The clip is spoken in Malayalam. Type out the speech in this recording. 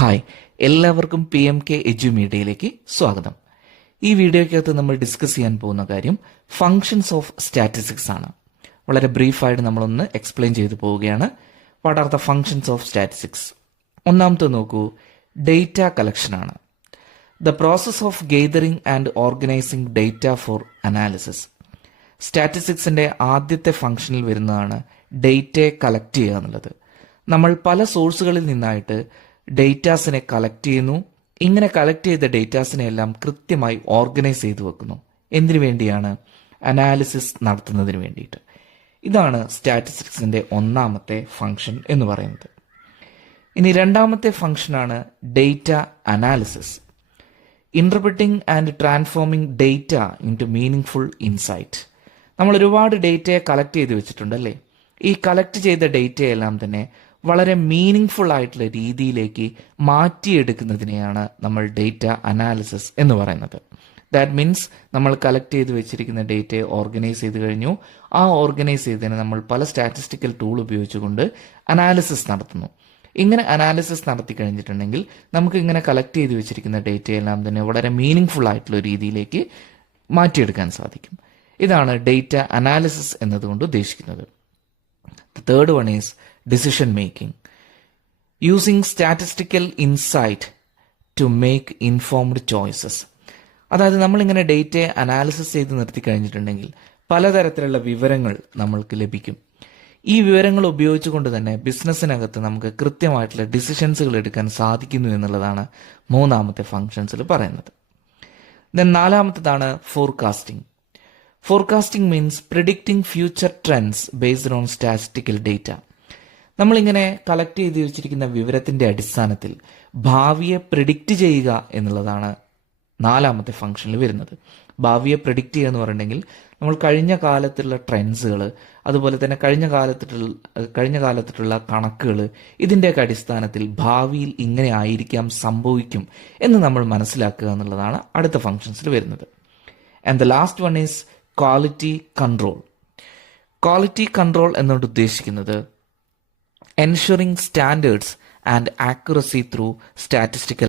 ഹായ്, എല്ലാവർക്കും PMK എഡ്യൂമീഡിയയിലേക്ക് സ്വാഗതം. ഈ വീഡിയോയ്ക്കകത്ത് നമ്മൾ ഡിസ്കസ് ചെയ്യാൻ പോകുന്ന കാര്യം ഫങ്ഷൻസ് ഓഫ് സ്റ്റാറ്റിസ്റ്റിക്സ് ആണ്. വളരെ ബ്രീഫായിട്ട് നമ്മളൊന്ന് എക്സ്പ്ലെയിൻ ചെയ്തു പോവുകയാണ്. What are the functions of statistics? ഒന്നാമത്തെ നോക്കൂ, ഡേറ്റ കളക്ഷൻ ആണ്. The process of gathering and organising data for analysis. സ്റ്റാറ്റിസ്റ്റിക്സിന്റെ ആദ്യത്തെ ഫംഗ്ഷനിൽ വരുന്നതാണ് ഡേറ്റയെ കളക്ട് ചെയ്യുക എന്നുള്ളത്. നമ്മൾ പല സോഴ്സുകളിൽ നിന്നായിട്ട് ഡേറ്റാസിനെ കളക്ട് ചെയ്യുന്നു. ഇങ്ങനെ കളക്ട് ചെയ്ത ഡേറ്റാസിനെ എല്ലാം കൃത്യമായി ഓർഗനൈസ് ചെയ്തു വെക്കുന്നു. എന്തിനു വേണ്ടിയാണ്? അനാലിസിസ് നടത്തുന്നതിന് വേണ്ടിയിട്ട്. ഇതാണ് സ്റ്റാറ്റിസ്റ്റിക്സിന്റെ ഒന്നാമത്തെ ഫംഗ്ഷൻ എന്ന് പറയുന്നത്. ഇനി രണ്ടാമത്തെ ഫംഗ്ഷനാണ് data analysis. ഇന്റർപ്രിറ്റിംഗ് and transforming data into meaning full insight. നമ്മൾ ഒരുപാട് ഡേറ്റയെ കളക്ട് ചെയ്ത് വെച്ചിട്ടുണ്ട് അല്ലേ? ഈ കളക്ട് ചെയ്ത ഡേറ്റയെല്ലാം തന്നെ വളരെ മീനിങ് ഫുൾ ആയിട്ടുള്ള രീതിയിലേക്ക് മാറ്റിയെടുക്കുന്നതിനെയാണ് നമ്മൾ ഡേറ്റ അനാലിസിസ് എന്ന് പറയുന്നത്. ദാറ്റ് മീൻസ് നമ്മൾ കളക്ട് ചെയ്ത് വെച്ചിരിക്കുന്ന ഡേറ്റയെ ഓർഗനൈസ് ചെയ്ത് കഴിഞ്ഞു. ആ ഓർഗനൈസ് ചെയ്തതിന് നമ്മൾ പല സ്റ്റാറ്റിസ്റ്റിക്കൽ ടൂൾ ഉപയോഗിച്ചുകൊണ്ട് അനാലിസിസ് നടത്തുന്നു. ഇങ്ങനെ അനാലിസിസ് നടത്തി കഴിഞ്ഞിട്ടുണ്ടെങ്കിൽ നമുക്ക് ഇങ്ങനെ കളക്ട് ചെയ്ത് വെച്ചിരിക്കുന്ന ഡേറ്റയെല്ലാം തന്നെ വളരെ മീനിങ് ഫുൾ ആയിട്ടുള്ള രീതിയിലേക്ക് മാറ്റിയെടുക്കാൻ സാധിക്കും. ഇതാണ് ഡേറ്റ അനാലിസിസ് എന്നതുകൊണ്ട് ഉദ്ദേശിക്കുന്നത്. The third one is decision making. Using statistical insight to make informed choices. അതായത് നമ്മളിങ്ങനെ ഡേറ്റയെ അനാലിസിസ് ചെയ്ത് നിർത്തി കഴിഞ്ഞിട്ടുണ്ടെങ്കിൽ പലതരത്തിലുള്ള വിവരങ്ങൾ നമ്മൾക്ക് ലഭിക്കും. ഈ വിവരങ്ങൾ ഉപയോഗിച്ചുകൊണ്ട് തന്നെ ബിസിനസ്സിനകത്ത് നമുക്ക് കൃത്യമായിട്ടുള്ള ഡിസിഷൻസുകൾ എടുക്കാൻ സാധിക്കുന്നു എന്നുള്ളതാണ് മൂന്നാമത്തെ ഫങ്ഷൻസിൽ പറയുന്നത്. ദെൻ നാലാമത്തേതാണ് forecasting. Forecasting means predicting future trends based on statistical data. നമ്മളിങ്ങനെ കളക്ട് ചെയ്ത് വെച്ചിരിക്കുന്ന വിവരത്തിന്റെ അടിസ്ഥാനത്തിൽ ഭാവിയെ പ്രിഡിക്റ്റ് ചെയ്യുക എന്നുള്ളതാണ് നാലാമത്തെ ഫംഗ്ഷനിൽ വരുന്നത്. ഭാവിയെ പ്രിഡിക്റ്റ് ചെയ്യുക എന്ന് പറഞ്ഞിട്ടുണ്ടെങ്കിൽ നമ്മൾ കഴിഞ്ഞ കാലത്തുള്ള ട്രെൻഡ്സുകൾ, അതുപോലെ തന്നെ കഴിഞ്ഞ കാലത്തിലുള്ള കണക്കുകൾ, ഇതിൻ്റെയൊക്കെ അടിസ്ഥാനത്തിൽ ഭാവിയിൽ ഇങ്ങനെ ആയിരിക്കാം, സംഭവിക്കും എന്ന് നമ്മൾ മനസ്സിലാക്കുക എന്നുള്ളതാണ് അടുത്ത ഫംഗ്ഷൻസിൽ വരുന്നത്. And the last one is quality control. Quality control എന്നോട് ഉദ്ദേശിക്കുന്നത് ensuring standards and accuracy through statistical